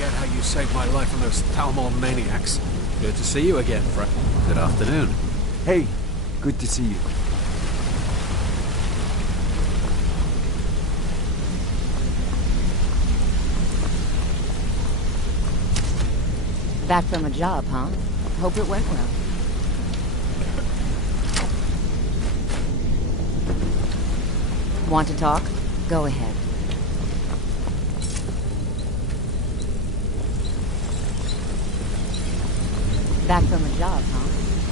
forget how you saved my life from those Talmor maniacs. Good to see you again, Frank. Good afternoon. Hey, good to see you. Back from a job, huh? Hope it went well. Want to talk? Go ahead. Back from a job, huh?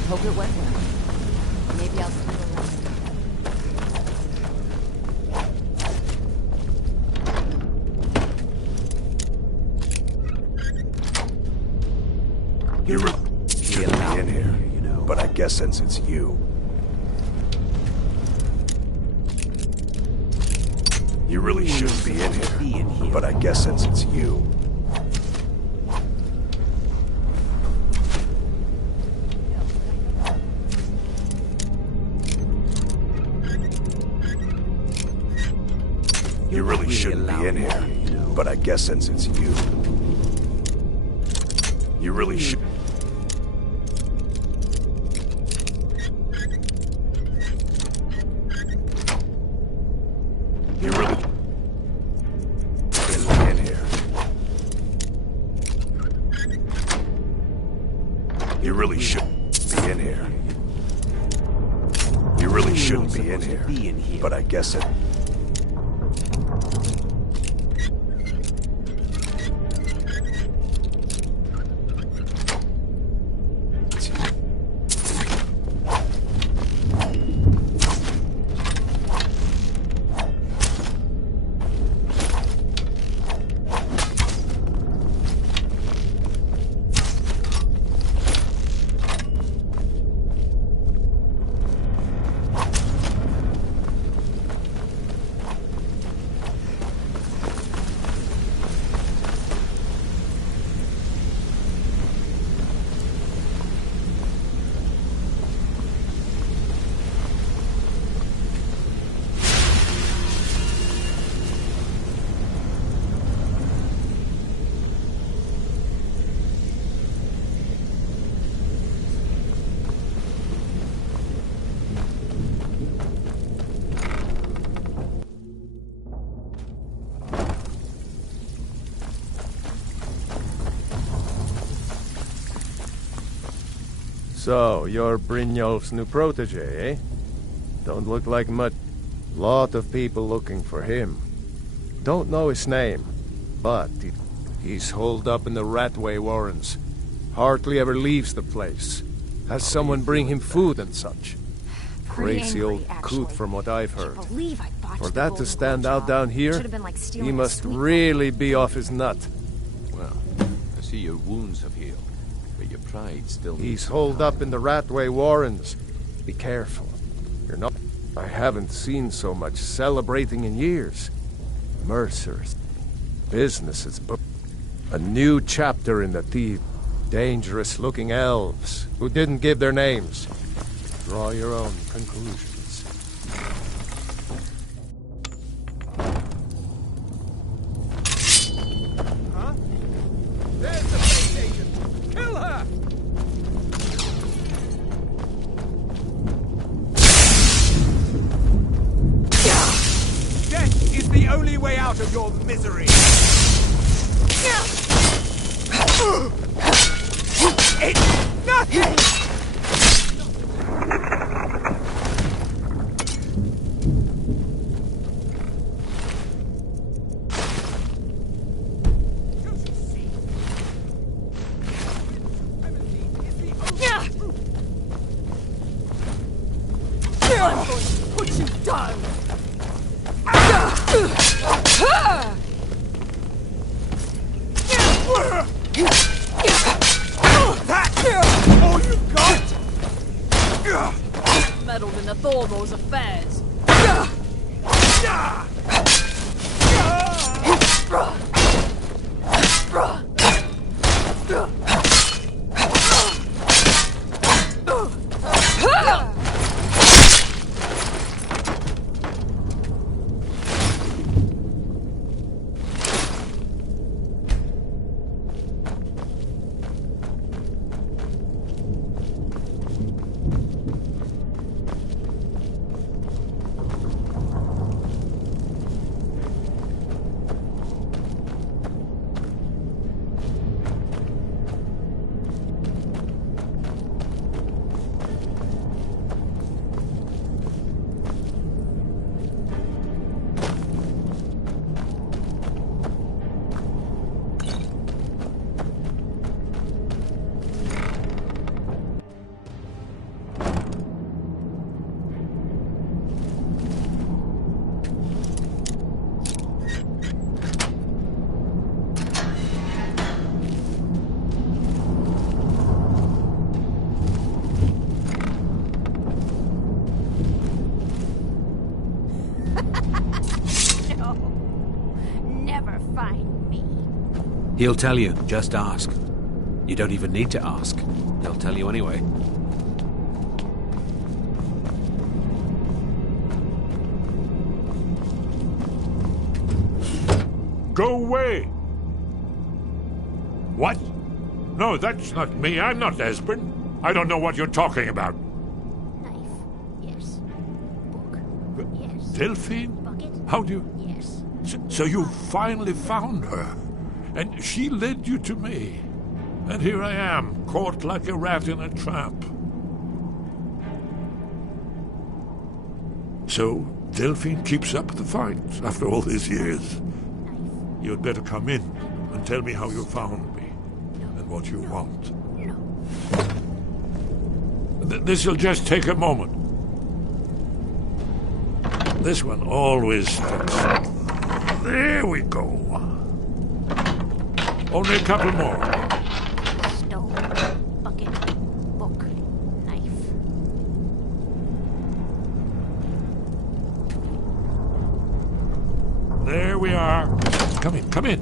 Hope it went well. Maybe I'll see you around. You shouldn't be in here, but I guess since it's you. You really shouldn't be in here, but I guess since it's you. You really shouldn't be in here, but I guess since it's you. You really should. You really shouldn't be in here. You really shouldn't be in here. You really shouldn't be in here, but I guess it. So, you're Brynjolf's new protege, eh? Don't look like much. Lot of people looking for him. Don't know his name, but he's holed up in the Ratway Warrens. Hardly ever leaves the place. Has someone bring him food and such. Crazy old coot from what I've heard. For that to stand out down here, he must really be off his nut. Well, I see your wounds have healed. But your pride still. He's holed up in the Ratway Warrens. Be careful. You're not. I haven't seen so much celebrating in years. Mercers, businesses, a new chapter in the thief. Dangerous-looking elves who didn't give their names. Draw your own conclusions. Huh? There's the space agent! Kill her! Death is the only way out of your misery! It's nothing! I'm going to put you down! That's all you got? Meddled in the Thormor's affairs. He'll tell you, just ask. You don't even need to ask. He'll tell you anyway. Go away! What? No, that's not me. I'm not Esbern. I don't know what you're talking about. Knife. Yes. Book. Yes. Delphine? Bucket. How do you... Yes. So you finally found her. And she led you to me. And here I am, caught like a rat in a trap. So, Delphine keeps up the fight after all these years. You'd better come in and tell me how you found me and what you want. This'll just take a moment. This one always sticks. There we go. Only a couple more. Stone. Bucket. Book. Knife. There we are. Come in, come in.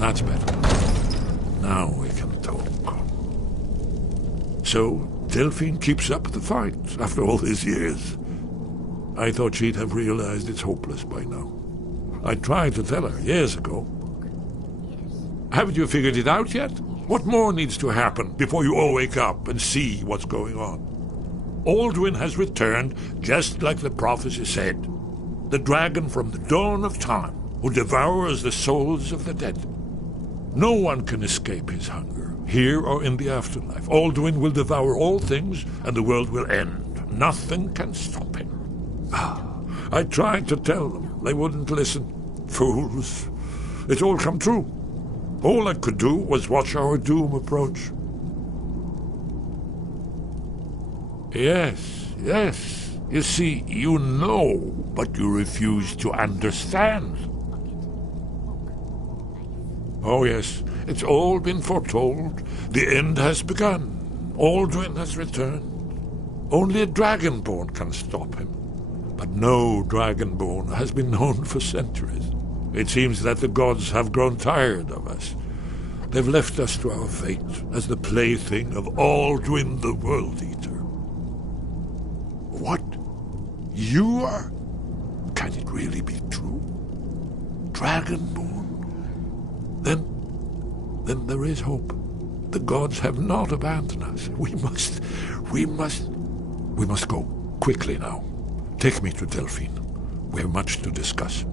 That's better. Now we can talk. So, Delphine keeps up the fight after all these years. I thought she'd have realized it's hopeless by now. I tried to tell her years ago. Haven't you figured it out yet? What more needs to happen before you all wake up and see what's going on? Aldwin has returned just like the prophecy said. The dragon from the dawn of time, who devours the souls of the dead. No one can escape his hunger, here or in the afterlife. Aldwin will devour all things, and the world will end. Nothing can stop him. I tried to tell them. They wouldn't listen. Fools. It's all come true. All I could do was watch our doom approach. Yes, yes. You see, you know, but you refuse to understand. Oh, yes. It's all been foretold. The end has begun. Aldwin has returned. Only a dragonborn can stop him. But no dragonborn has been known for centuries. It seems that the gods have grown tired of us. They've left us to our fate as the plaything of Aldwin the World Eater. What? You are? Can it really be true? Dragonborn? Then there is hope. The gods have not abandoned us. We must go quickly now. Take me to Delphine. We have much to discuss.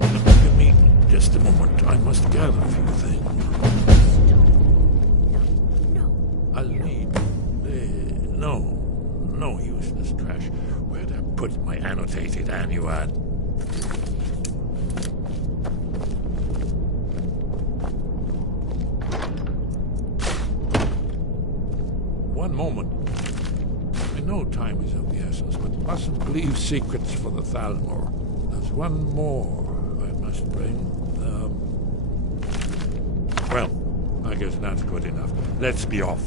Give me just a moment. I must gather a few things. I'll need... No useless trash. Where'd I put my annotated annuad? One moment. I know time is of the essence, but mustn't leave secrets for the Thalmor. There's one more I must bring. Well, I guess that's good enough. Let's be off.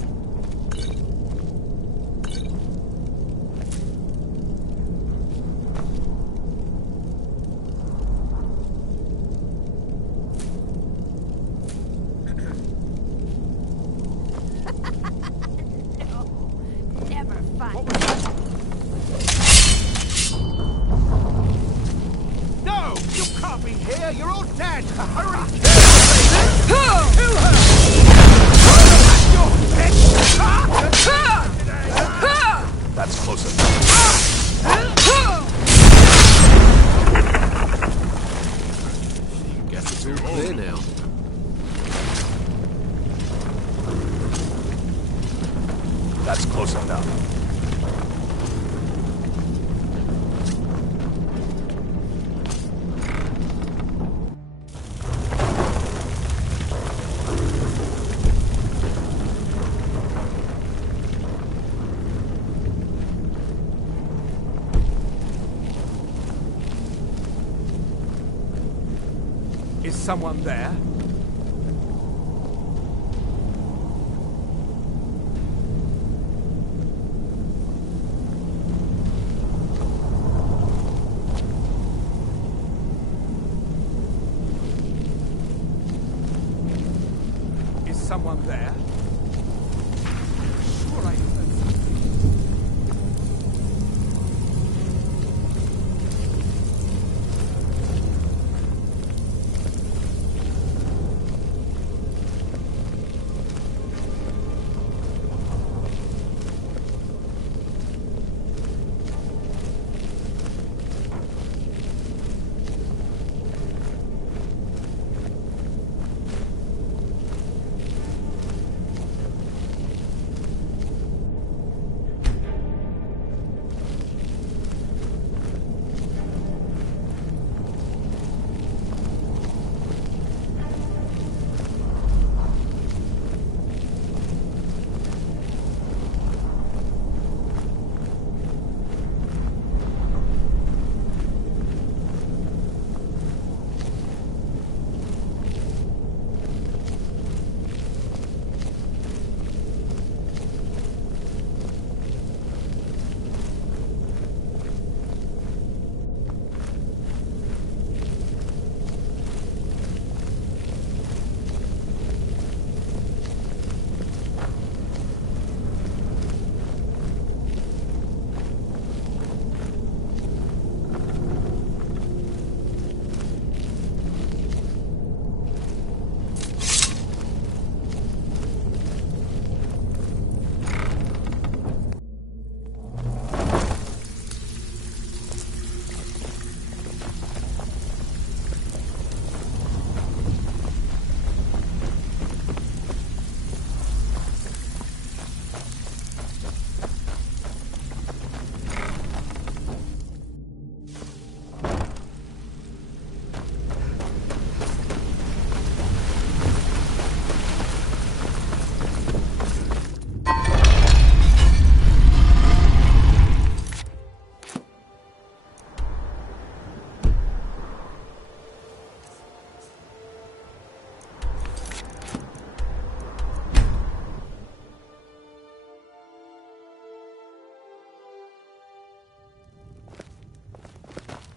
Is someone there? someone there? Sure I heard something.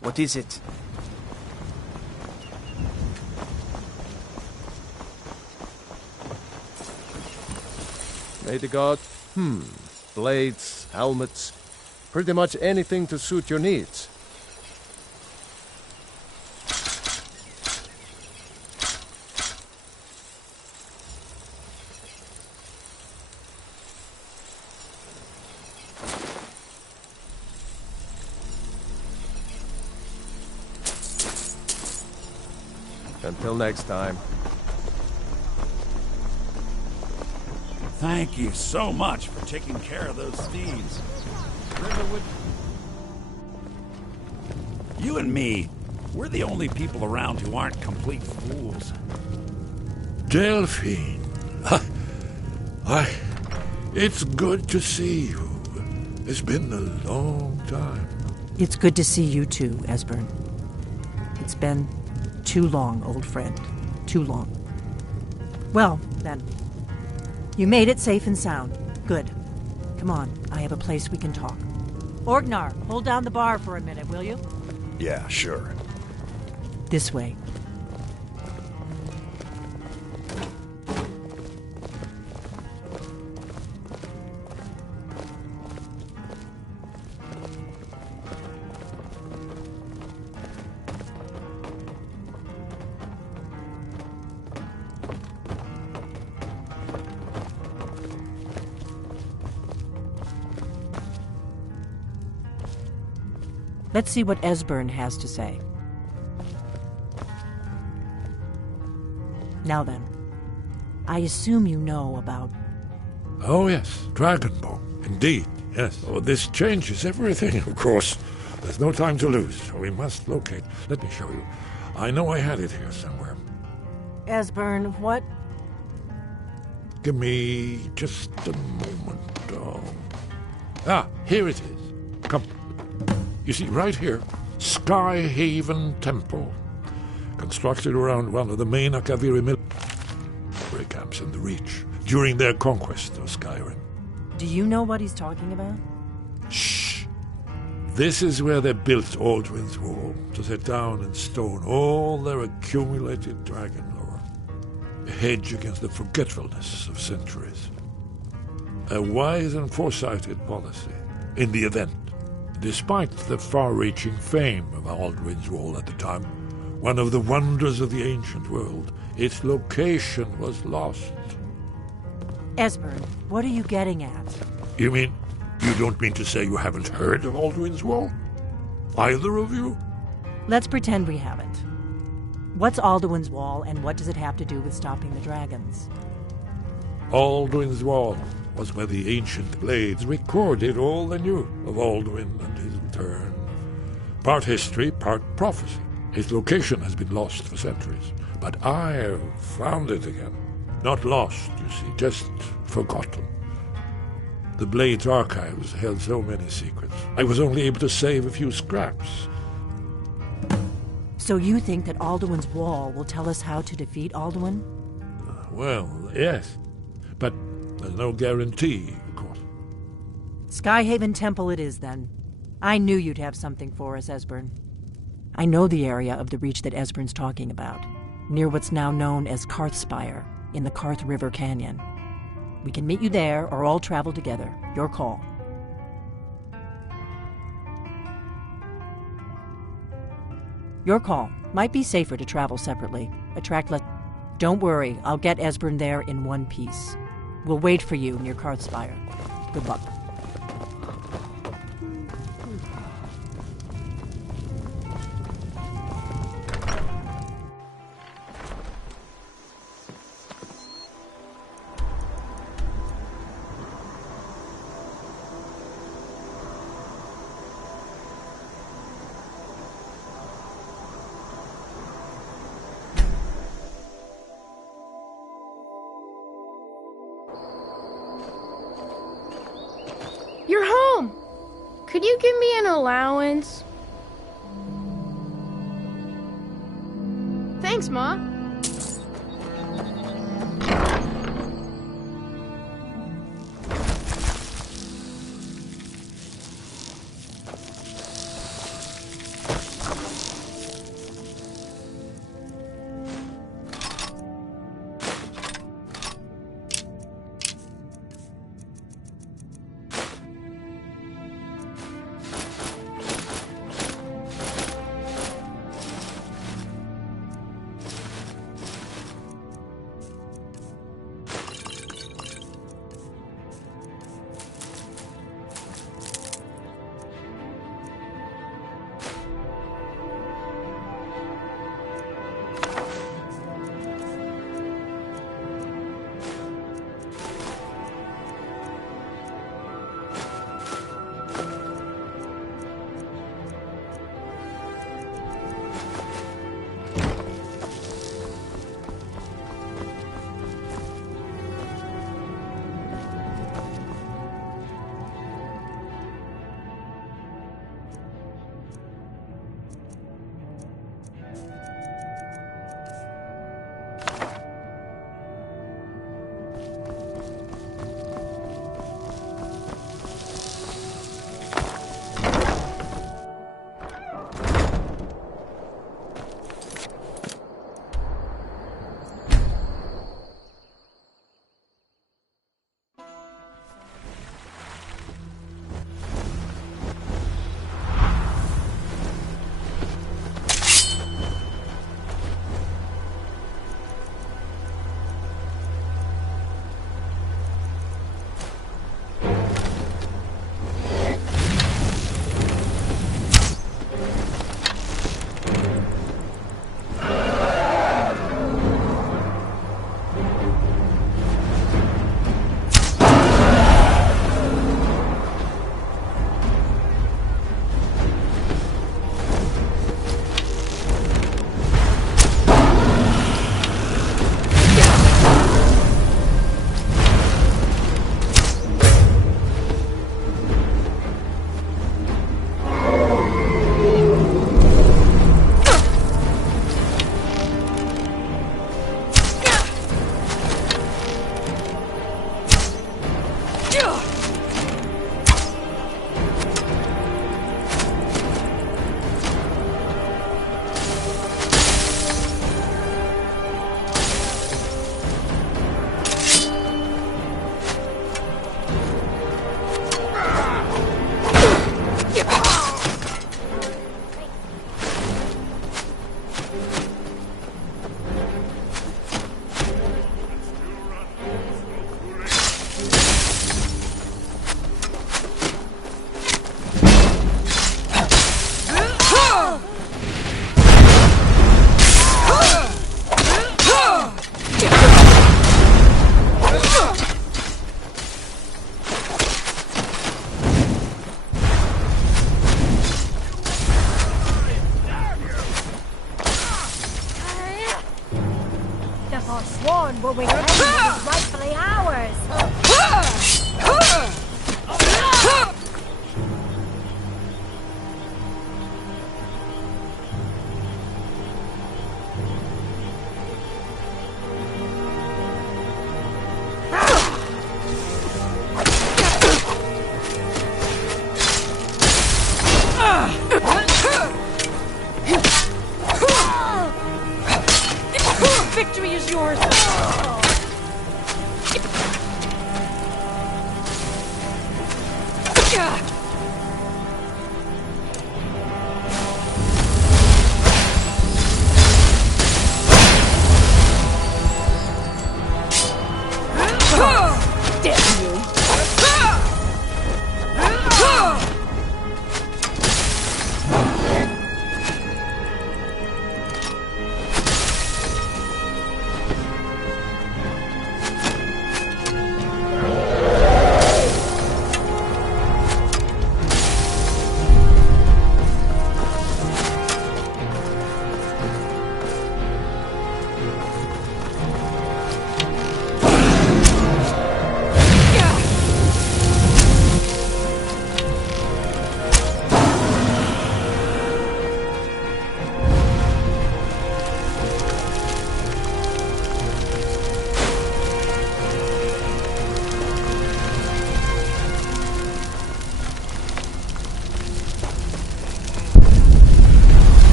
What is it? May the god? Blades, helmets, pretty much anything to suit your needs. Until next time. Thank you so much for taking care of those thieves. Riverwood. You and me, we're the only people around who aren't complete fools. Delphine. It's good to see you. It's been a long time. It's good to see you too, Esbern. It's been too long, old friend. Too long. Well, then. You made it safe and sound. Good. Come on, I have a place we can talk. Orgnar, hold down the bar for a minute, will you? Yeah, sure. This way. Let's see what Esbern has to say. Now then, I assume you know about... Oh, yes, Dragonbone. Indeed, yes. Oh, this changes everything, of course. There's no time to lose, so we must locate. Let me show you. I know I had it here somewhere. Esbern, what? Give me just a moment. Here it is. Come. You see, right here, Skyhaven Temple. Constructed around one of the main Akaviri military camps in the Reach during their conquest of Skyrim. Do you know what he's talking about? Shh! This is where they built Aldrin's Wall, to set down in stone all their accumulated dragon lore. hedge against the forgetfulness of centuries. A wise and foresighted policy, in the event. Despite the far-reaching fame of Aldrin's Wall at the time, one of the wonders of the ancient world, its location was lost. Esbern, what are you getting at? You mean, you don't mean to say you haven't heard of Aldrin's Wall? Either of you? Let's pretend we haven't. What's Alduin's Wall, and what does it have to do with stopping the dragons? Aldrin's Wall was where the ancient blades recorded all they knew of Alduin and his return. Part history, part prophecy. Its location has been lost for centuries, but I found it again. Not lost, you see, just forgotten. The Blades archives held so many secrets. I was only able to save a few scraps. So you think that Alduin's Wall will tell us how to defeat Alduin? Well, yes. But there's no guarantee, of course. Skyhaven Temple it is, then. I knew you'd have something for us, Esbern. I know the area of the Reach that Esbern's talking about, near what's now known as Karthspire, in the Karth River Canyon. We can meet you there, or all travel together. Your call. Your call. Might be safer to travel separately. Attract less... Don't worry, I'll get Esbern there in one piece. We'll wait for you near Karthspire. Good luck. You're home! Could you give me an allowance? Thanks, Ma.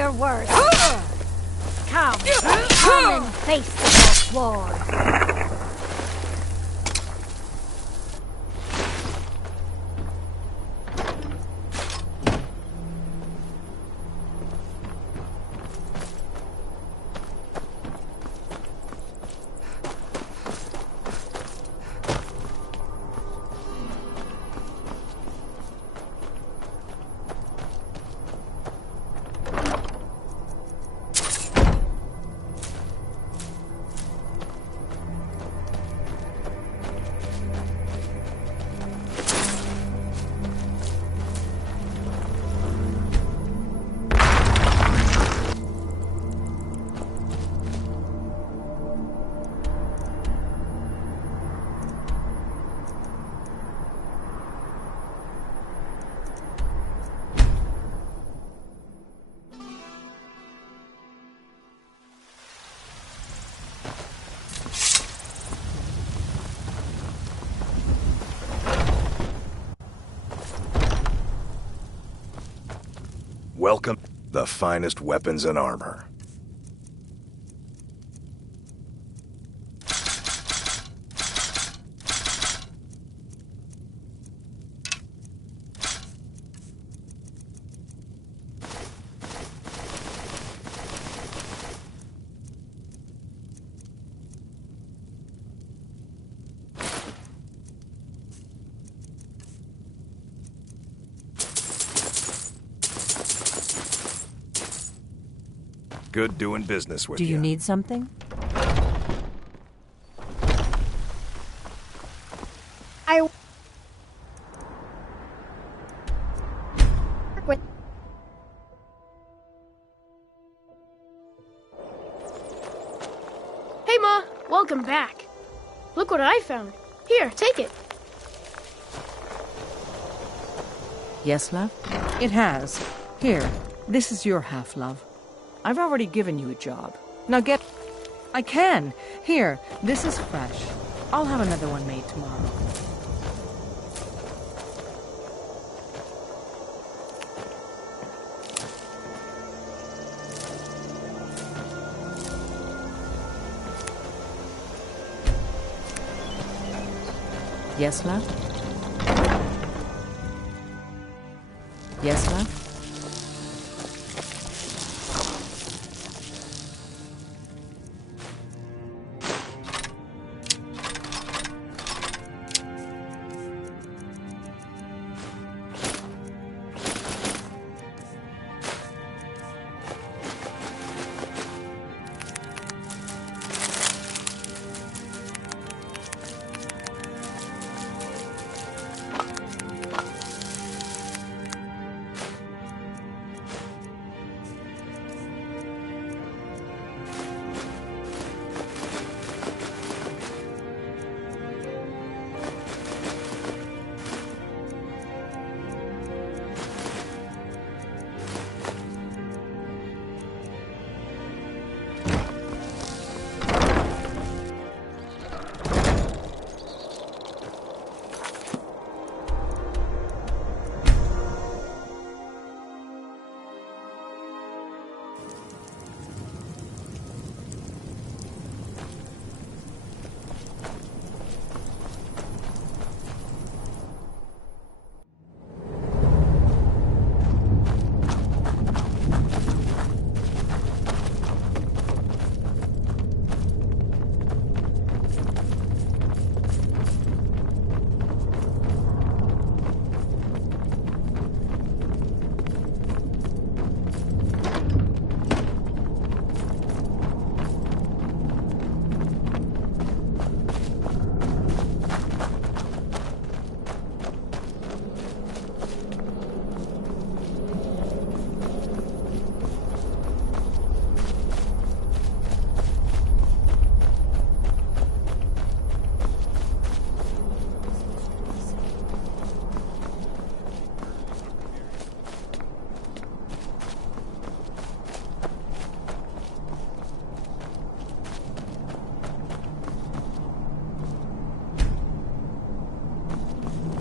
your worst. Come and face the floor. Welcome, the finest weapons and armor. Good doing business with you. Do you need something? I work with. Hey, Ma. Welcome back. Look what I found. Here, take it. Yes, love? It has. Here, this is your half, love. I've already given you a job. Now get... I can. Here, this is fresh. I'll have another one made tomorrow. Yes, love? Yes, love?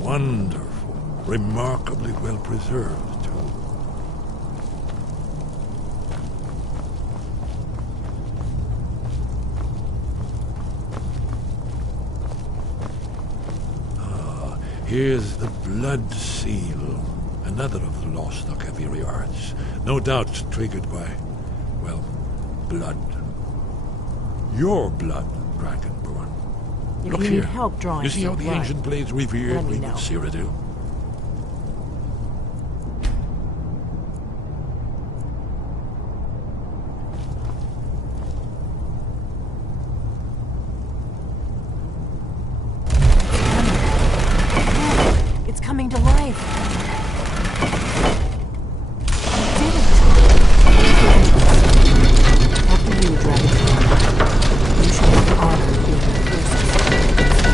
Wonderful. Remarkably well preserved, too. Here's the Blood Seal, another of the lost Akaviri arts. No doubt triggered by, well, blood. Your blood, Dragonborn. If Look you here. need help drawing You see how some the blood, ancient blades revered let me Regal know. Cyrodiil? It's coming to life. Did it? After you, Dragonborn. You should have the honor of being the first.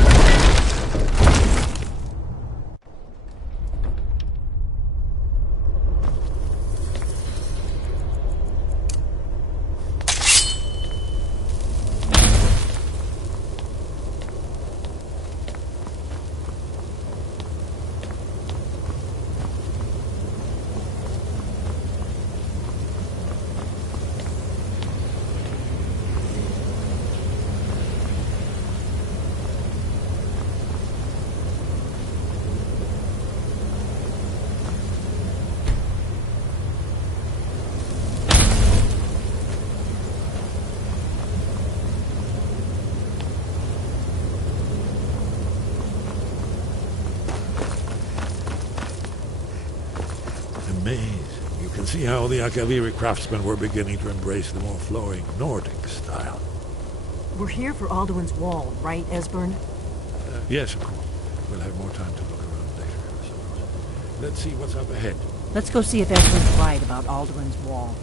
Amazing. You can see how the Akaviri craftsmen were beginning to embrace the more flowing Nordic style. We're here for Alduin's Wall, right, Esbern? Yes, of course. We'll have more time to look around later, I suppose. Let's see what's up ahead. Let's go see if Esbern's right about Alduin's Wall.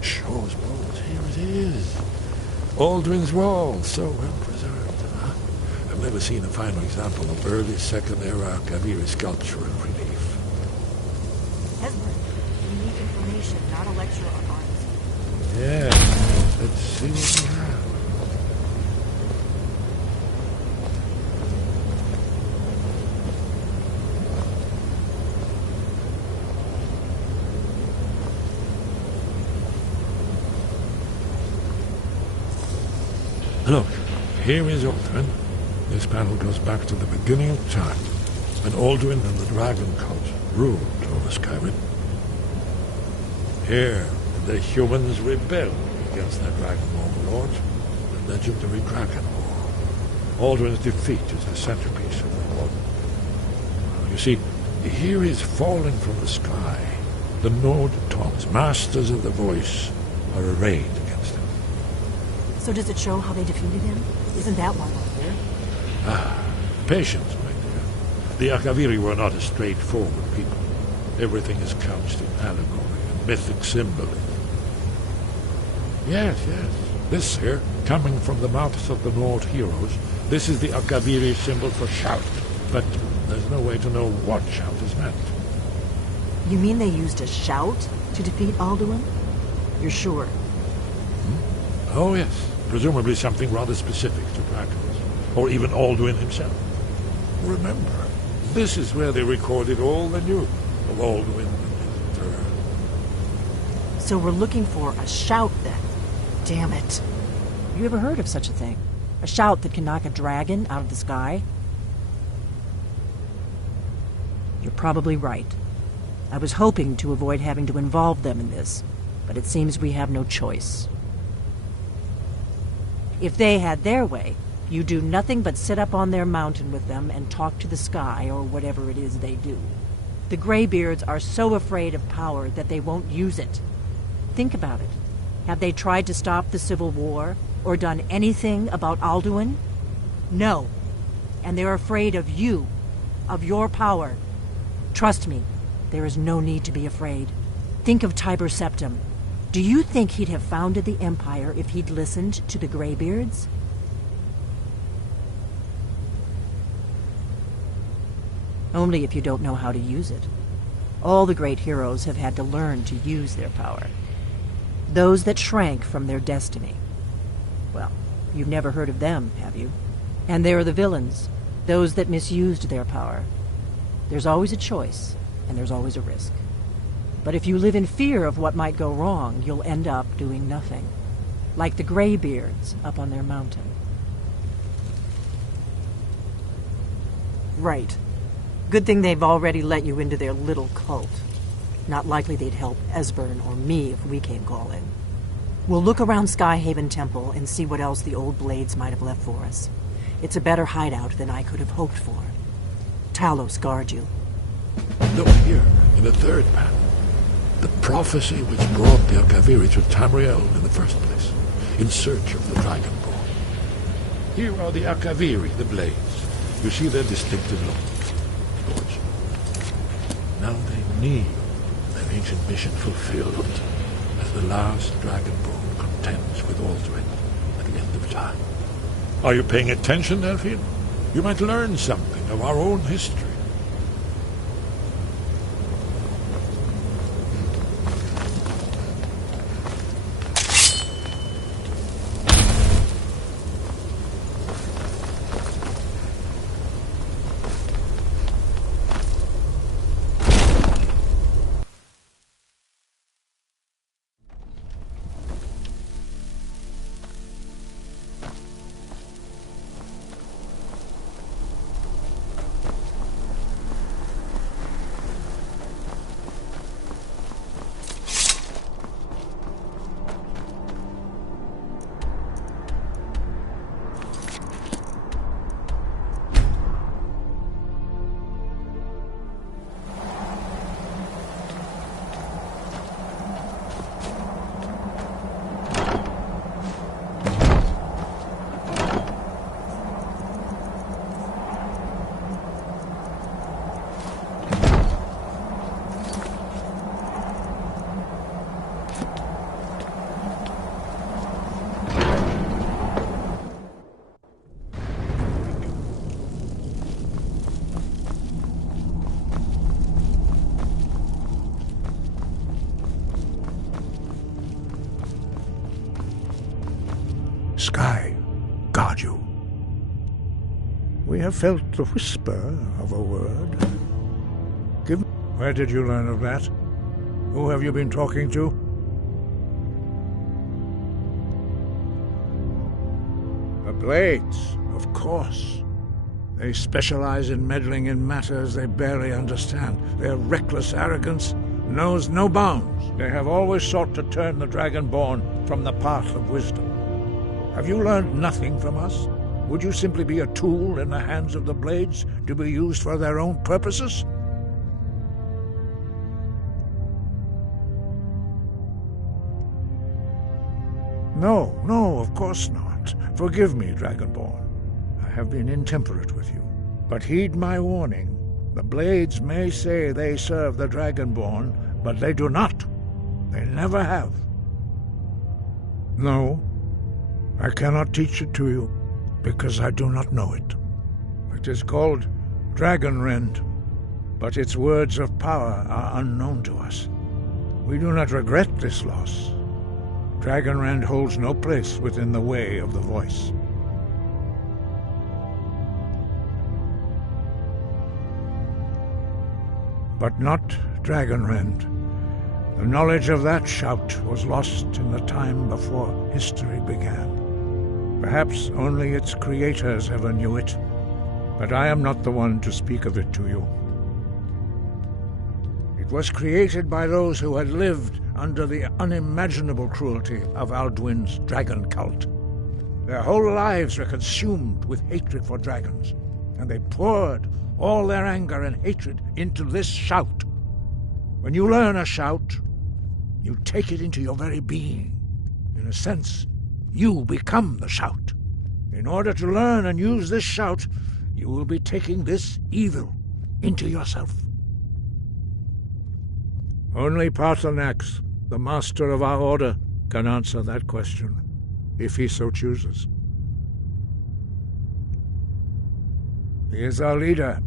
Shaw's bones, here it is. Aldrin's Wall, so well preserved. Huh? I've never seen a finer example of early Second Era Akaviri sculpture and relief. Esbern, we need information, not a lecture on art. Yes, let's see what we have. Look, here is Aldrin. This panel goes back to the beginning of time, when Aldrin and the Dragon Cult ruled over Skyrim. Here, the humans rebelled against their Dragon Overlord, the legendary Dragon War. Aldrin's defeat is the centerpiece of the war. You see, here is falling from the sky. The Nord Tongs, masters of the voice, are arrayed against him. So does it show how they defeated him? Isn't that why we're here? Ah, patience, my dear. The Akaviri were not a straightforward people. Everything is couched in allegory and mythic symbolism. Yes, yes. This here, coming from the mouths of the Nord heroes, this is the Akaviri symbol for shout. But there's no way to know what shout is meant. You mean they used a shout to defeat Alduin? You're sure? Oh, yes. Presumably something rather specific to dragons, or even Alduin himself. Remember, this is where they recorded all they knew of Alduin and his return. So we're looking for a shout then. Damn it. You ever heard of such a thing? A shout that can knock a dragon out of the sky? You're probably right. I was hoping to avoid having to involve them in this, but it seems we have no choice. If they had their way, you do nothing but sit up on their mountain with them and talk to the sky or whatever it is they do. The Greybeards are so afraid of power that they won't use it. Think about it. Have they tried to stop the Civil War or done anything about Alduin? No. And they're afraid of you, of your power. Trust me, there is no need to be afraid. Think of Tiber Septim. Do you think he'd have founded the Empire if he'd listened to the Greybeards? Only if you don't know how to use it. All the great heroes have had to learn to use their power. Those that shrank from their destiny. Well, you've never heard of them, have you? And there are the villains. those that misused their power. There's always a choice, and there's always a risk. But if you live in fear of what might go wrong, you'll end up doing nothing. Like the Greybeards up on their mountain. Right. Good thing they've already let you into their little cult. Not likely they'd help Esbern or me if we came calling. We'll look around Skyhaven Temple and see what else the old Blades might have left for us. It's a better hideout than I could have hoped for. Talos guard you. Look here, in the third panel. The prophecy which brought the Akaviri to Tamriel in the first place, in search of the Dragonborn. Here are the Akaviri, the Blades. You see their distinctive lords. Now they kneel, their ancient mission fulfilled, as the last Dragonborn contends with Aldrin at the end of time. Are you paying attention, Delphine? You might learn something of our own history. Sky, guard you. We have felt the whisper of a word. Where did you learn of that? Who have you been talking to? The Blades, of course. They specialize in meddling in matters they barely understand. Their reckless arrogance knows no bounds. They have always sought to turn the Dragonborn from the path of wisdom. Have you learned nothing from us? Would you simply be a tool in the hands of the Blades to be used for their own purposes? No, of course not. Forgive me, Dragonborn. I have been intemperate with you. But heed my warning. The Blades may say they serve the Dragonborn, but they do not. They never have. No, I cannot teach it to you, because I do not know it. It is called Dragonrend, but its words of power are unknown to us. We do not regret this loss. Dragonrend holds no place within the way of the voice. But not Dragonrend. The knowledge of that shout was lost in the time before history began. Perhaps only its creators ever knew it, but I am not the one to speak of it to you. It was created by those who had lived under the unimaginable cruelty of Alduin's dragon cult. Their whole lives were consumed with hatred for dragons, and they poured all their anger and hatred into this shout. When you learn a shout, you take it into your very being. In a sense, you become the shout. In order to learn and use this shout, you will be taking this evil into yourself. Only Paarthurnax, the master of our order, can answer that question, if he so chooses. He is our leader.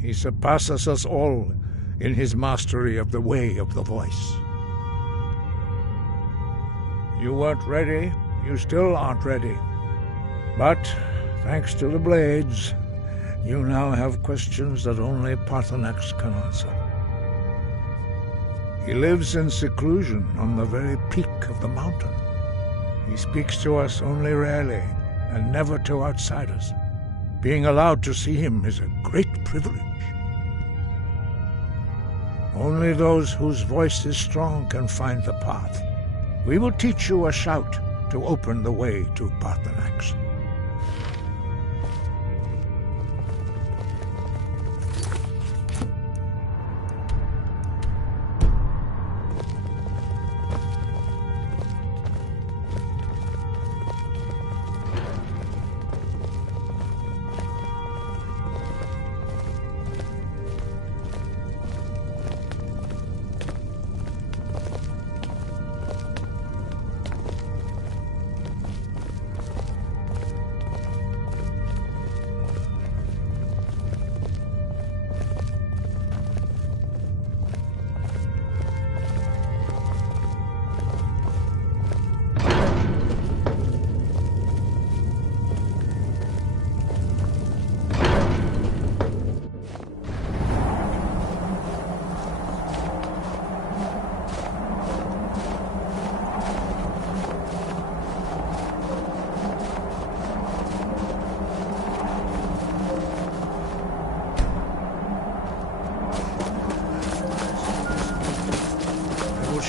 He surpasses us all in his mastery of the way of the voice. You weren't ready. You still aren't ready. But, thanks to the Blades, You now have questions that only Parthenax can answer. He lives in seclusion on the very peak of the mountain. He speaks to us only rarely, and never to outsiders. Being allowed to see him is a great privilege. Only those whose voice is strong can find the path. We will teach you a shout to open the way to Parthenax.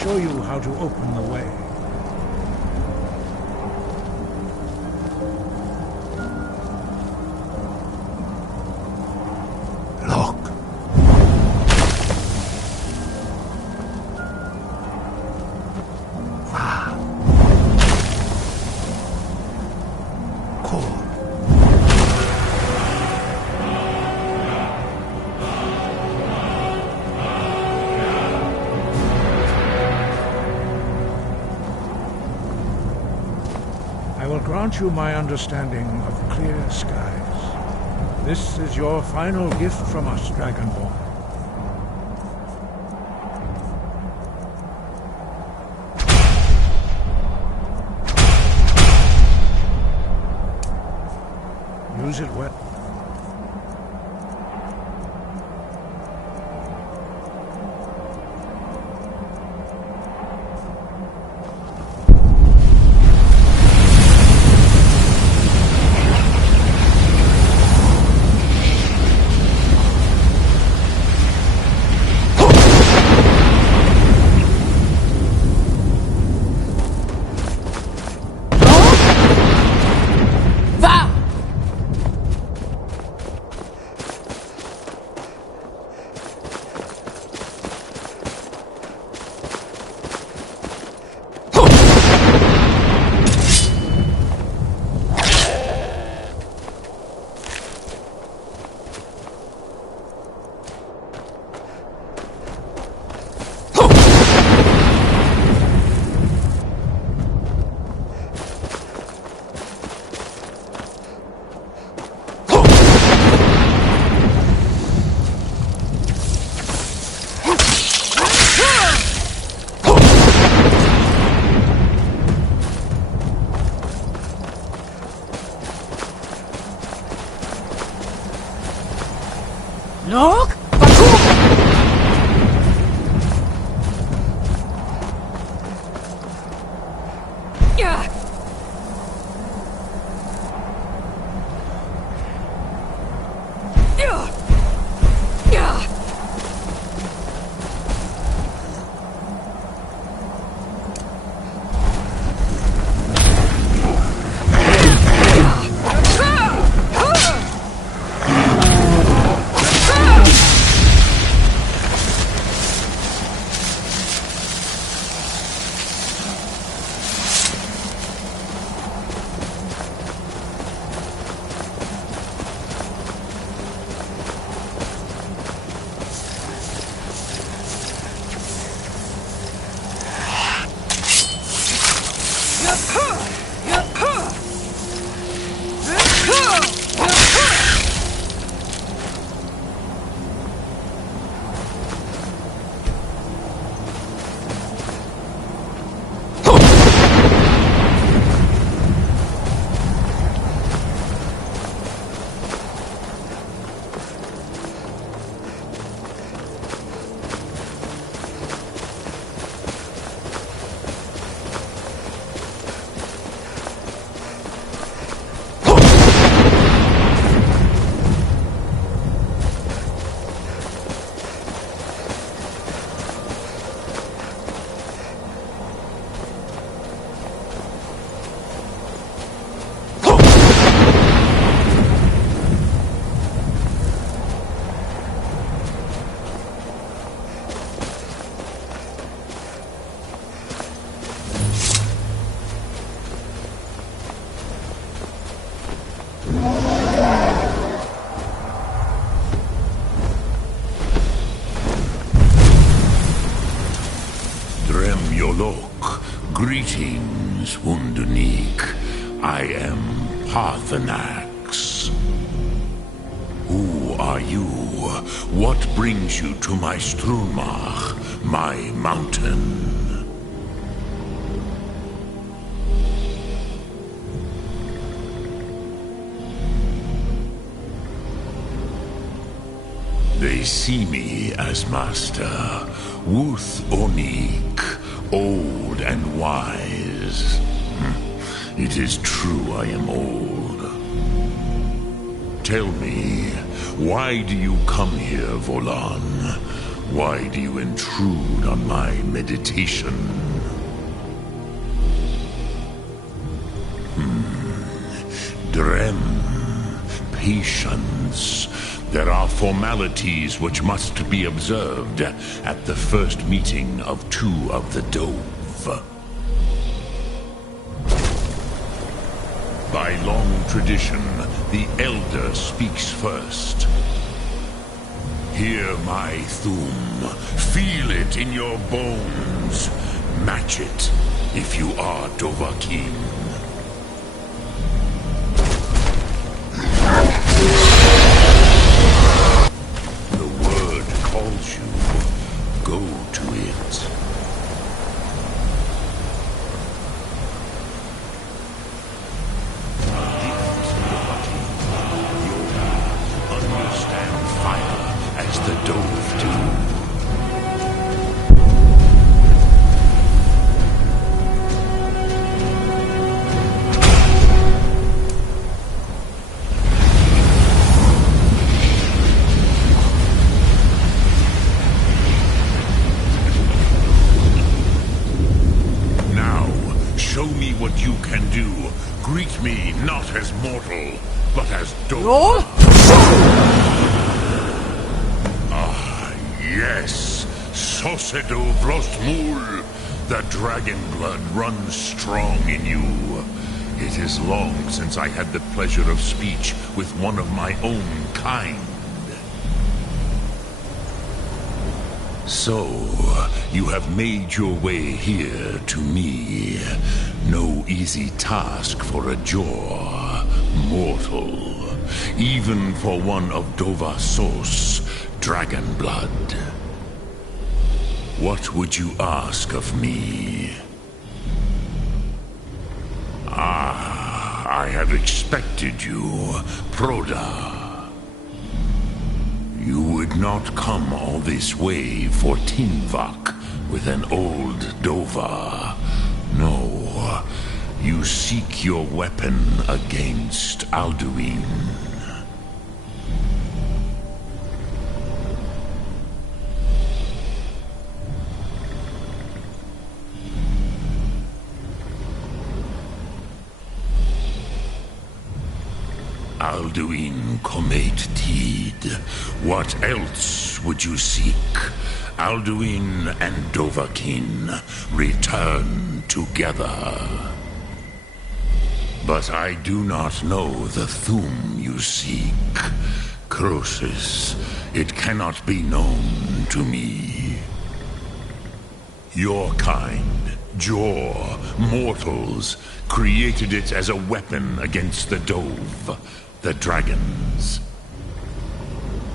Show you how to open the way. Look. Ah. Cool. I will grant you my understanding of clear skies. This is your final gift from us, Dragonborn. Use it well. Volok. Greetings, Wundunik. I am Parthenax. Who are you? What brings you to my Strunmach, my mountain? They see me as master, Wuth Onik, old and wise. It is true I am old. Tell me, why do you come here, Volan? Why do you intrude on my meditation? Drem, patience. There are formalities which must be observed at the first meeting of two of the Dove. By long tradition, the Elder speaks first. Hear my Thum. Feel it in your bones. Match it if you are Dovahkiin. Calls you, go to it. Understand fire as the Dove do. What you can do. Greet me not as mortal, but as Dove. Ah, yes. Sosedo Vlostmul. The dragon blood runs strong in you. It is long since I had the pleasure of speech with one of my own kind. So, you have made your way here to me. No easy task for a Jor, mortal. Even for one of Dovasos, dragon blood. What would you ask of me? Ah, I have expected you, Proda. You would not come all this way for Tinvak with an old Dova. No, you seek your weapon against Alduin. Alduin Comet Tid. What else would you seek? Alduin and Dovahkiin return together. But I do not know the Thum you seek. Croesus, it cannot be known to me. Your kind, Jor, mortals, created it as a weapon against the Dove, the dragons.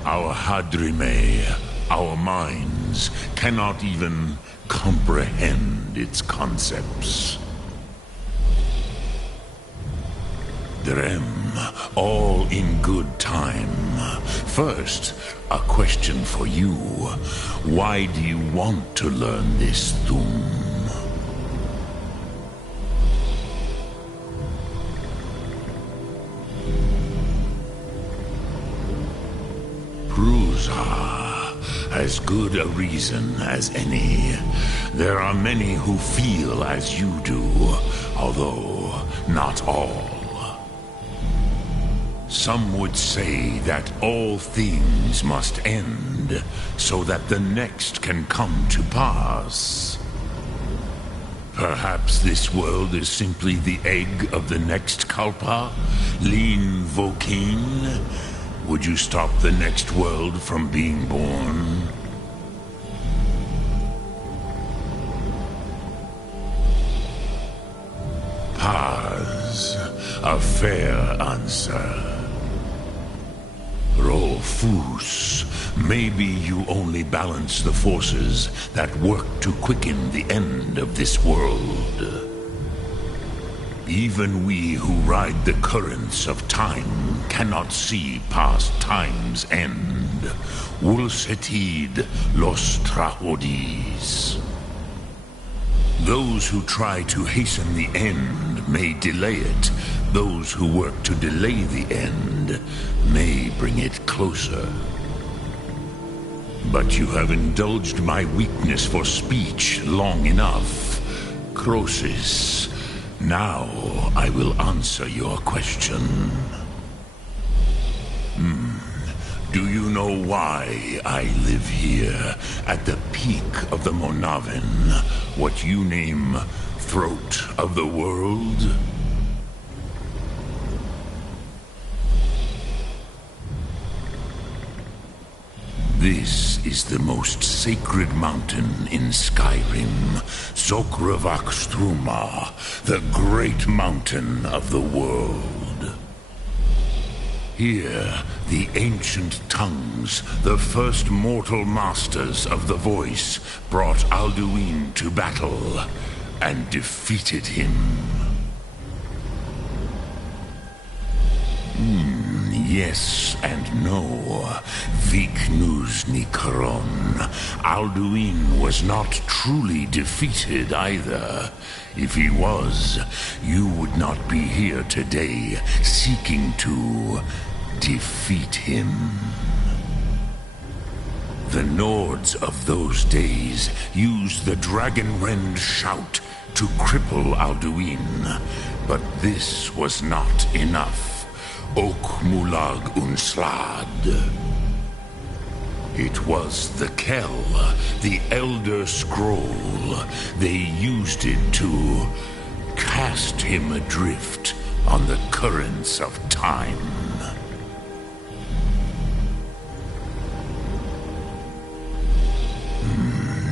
Our Hadrime, our minds, cannot even comprehend its concepts. Drem, all in good time. First, a question for you. Why do you want to learn this Thum? Prusa, as good a reason as any. There are many who feel as you do, although not all. Some would say that all things must end, so that the next can come to pass. Perhaps this world is simply the egg of the next Kalpa, Lin Vokin. Would you stop the next world from being born? a fair answer. Rolfus, maybe you only balance the forces that work to quicken the end of this world. Even we who ride the currents of time cannot see past time's end. Wulsetid los trahodis. Those who try to hasten the end may delay it. Those who work to delay the end may bring it closer. But you have indulged my weakness for speech long enough. Croesus, now I will answer your question. Do you know why I live here, at the peak of the Monavin, what you name throat of the world? This is the most sacred mountain in Skyrim, Zokravak Struma, the great mountain of the world. Here, the ancient tongues, the first mortal masters of the voice, brought Alduin to battle and defeated him. Yes and no. Viknus Nikaron. Alduin was not truly defeated either. If he was, you would not be here today seeking to defeat him. The Nords of those days used the Dragonrend shout to cripple Alduin, but this was not enough. Ok Mulag Unslad. It was the Kell, the Elder Scroll. They used it to cast him adrift on the currents of time.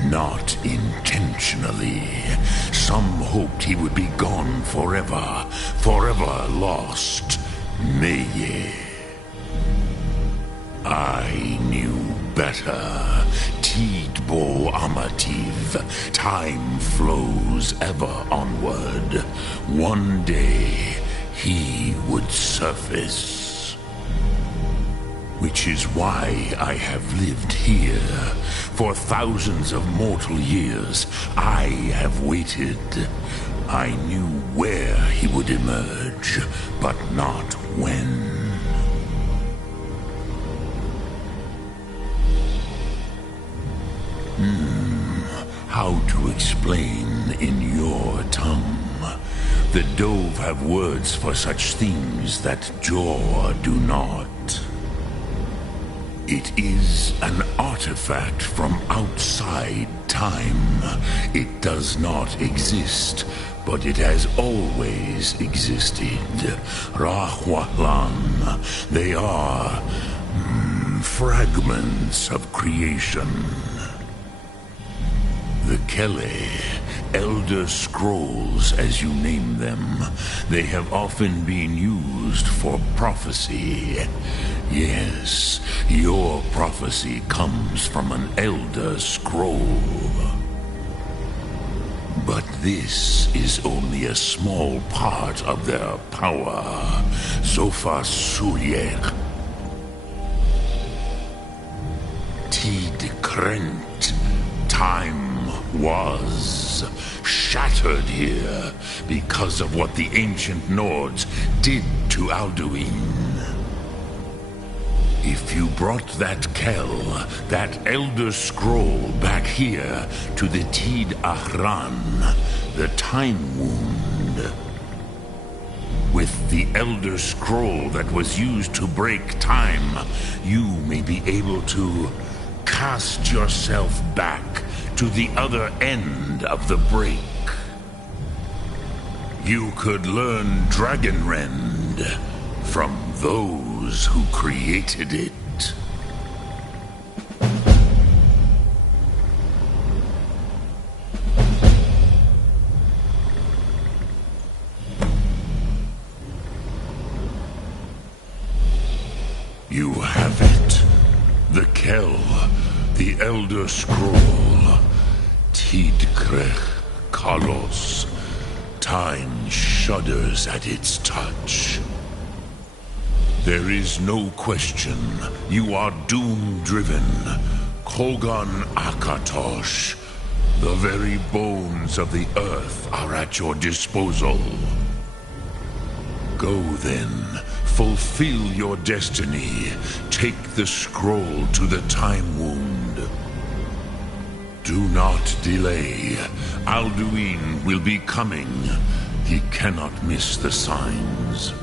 Not intentionally. Some hoped he would be gone forever, forever lost. Meye. I knew better. Tidbo Amativ. Time flows ever onward. One day, he would surface. Which is why I have lived here. For thousands of mortal years, I have waited. I knew where he would emerge, but not when. How to explain in your tongue? The Dove have words for such things that Jor do not. It is an artifact from outside time. It does not exist, but it has always existed. Rahwalan. They are fragments of creation. The Kele, Elder Scrolls as you name them, they have often been used for prophecy. Yes, your prophecy comes from an Elder Scroll. But this is only a small part of their power. Sofa Sulier. Tid Krent. Time was shattered here because of what the ancient Nords did to Alduin. If you brought that Kell, that Elder Scroll back here to the Tid Ahran, the Time Wound, with the Elder Scroll that was used to break time, you may be able to cast yourself back to the other end of the break. You could learn Dragonrend from those who created it. the Elder Scroll. Tidkrech Kalos. Time shudders at its touch. There is no question. You are doom-driven. Kogan Akatosh. The very bones of the earth are at your disposal. Go then. Fulfill your destiny. Take the scroll to the Time Wound. Do not delay. Alduin will be coming. He cannot miss the signs.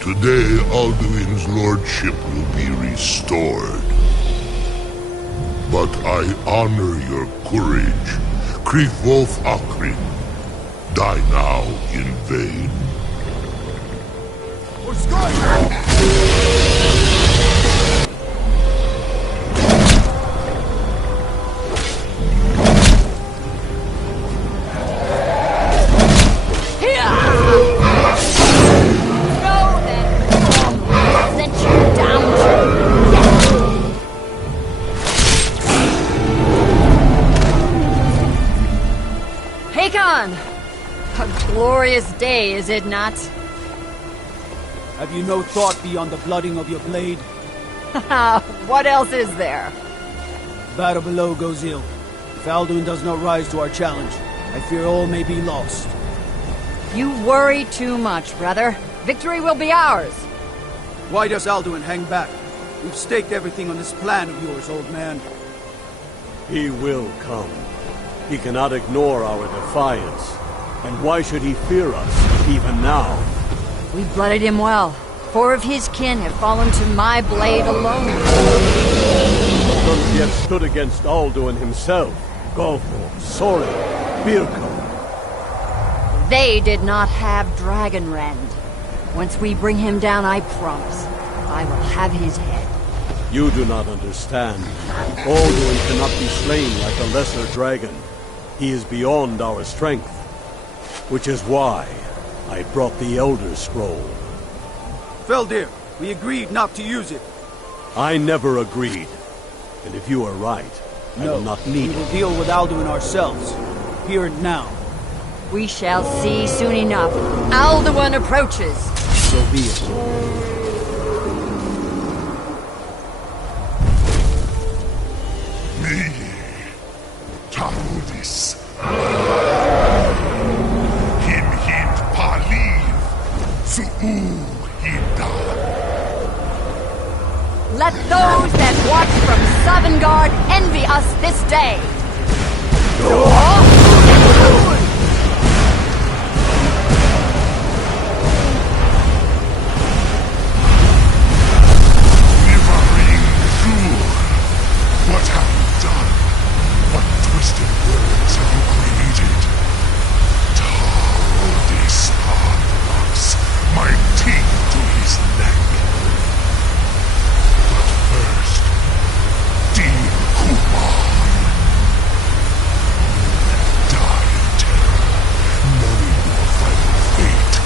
Today, Alduin's lordship will be restored. But I honor your courage. Krifwolf Akrin. Die now in vain. For Skyrim! A glorious day, is it not? Have you no thought beyond the blooding of your blade? What else is there? Battle below goes ill. If Alduin does not rise to our challenge, I fear all may be lost. You worry too much, brother. Victory will be ours. Why does Alduin hang back? We've staked everything on this plan of yours, old man. He will come. He cannot ignore our defiance. And why should he fear us, even now? We blooded him well. 4 of his kin have fallen to my blade alone. None yet stood against Alduin himself. Golfor, Sorin, Birko. They did not have Dragonrend. Once we bring him down, I promise, I will have his head. You do not understand. Alduin cannot be slain like a lesser dragon. He is beyond our strength. Which is why I brought the Elder Scroll. Feldir, we agreed not to use it. I never agreed. And if you are right, I will not need we will deal with Alduin ourselves. Here and now. We shall see soon enough. Alduin approaches. So be it. Me, Tarudis. Let those that watch from Sovngarde envy us this day. What have you done? What twisted words have you created? Tarudis Hardbox, my teeth to his neck. But first, Dean Kumar. Die in terror, knowing your final fate.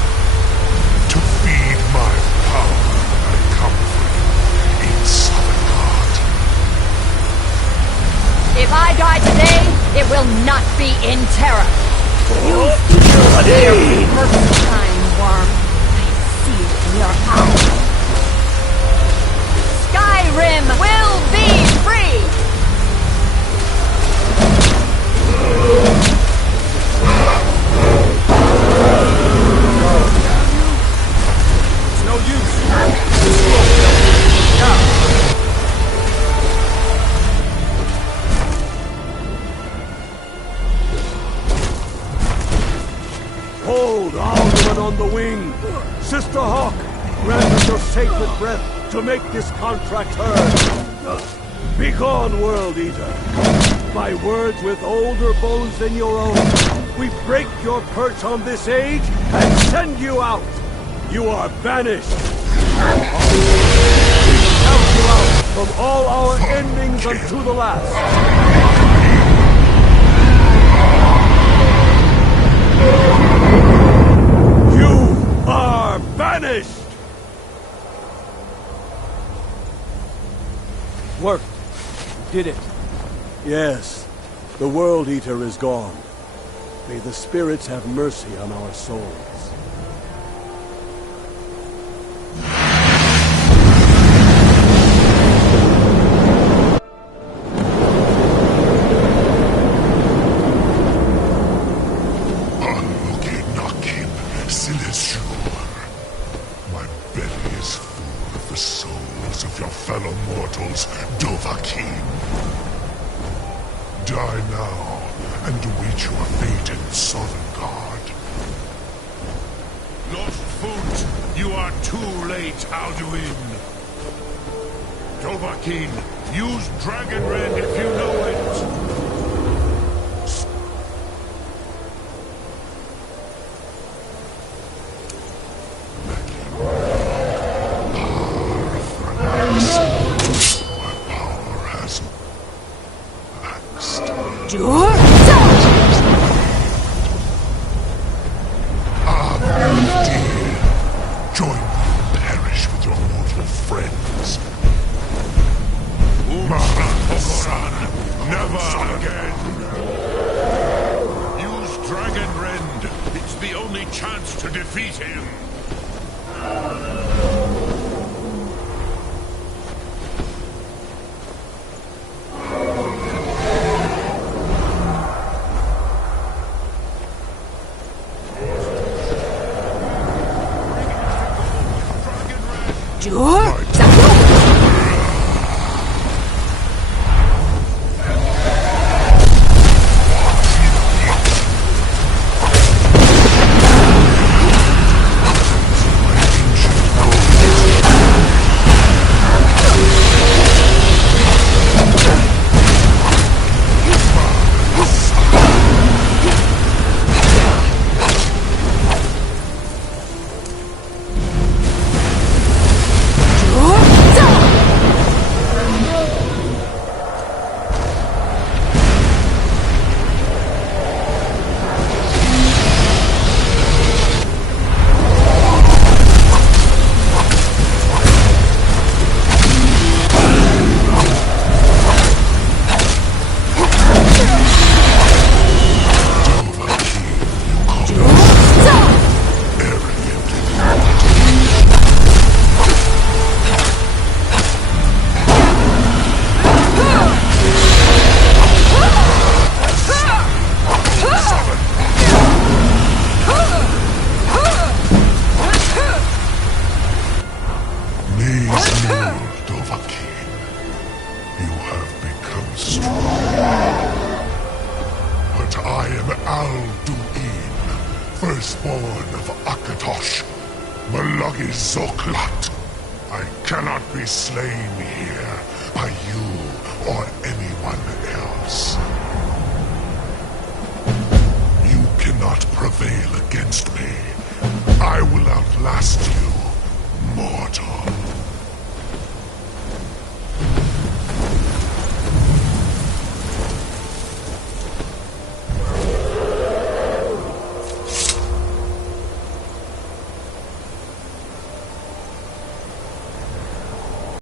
To feed my power when I come for you in Sovngarde. If I die today, it will not be in terror. You feel your perfect time, worm. I see it in your eyes. your sacred breath to make this contract heard. Begone, World Eater. My words with older bones than your own. We break your perch on this age and send you out. You are banished. We count you out from all our endings unto the last. You are banished! Worked. Did it. Yes, the World Eater is gone. May the spirits have mercy on our souls. My belly is full of the souls of your fellow mortals, Dovahkiin. Die now, and await your fate in Sovngarde. Lost Foot, you are too late, Alduin. Dovahkiin, use Dragon Rend if you know it. Join me and perish with your mortal friends. Never again! Use Dragon Rend. It's the only chance to defeat him. Firstborn of Akatosh, Malagi Zoklat. I cannot be slain here by you or anyone else. You cannot prevail against me. I will outlast you, mortal.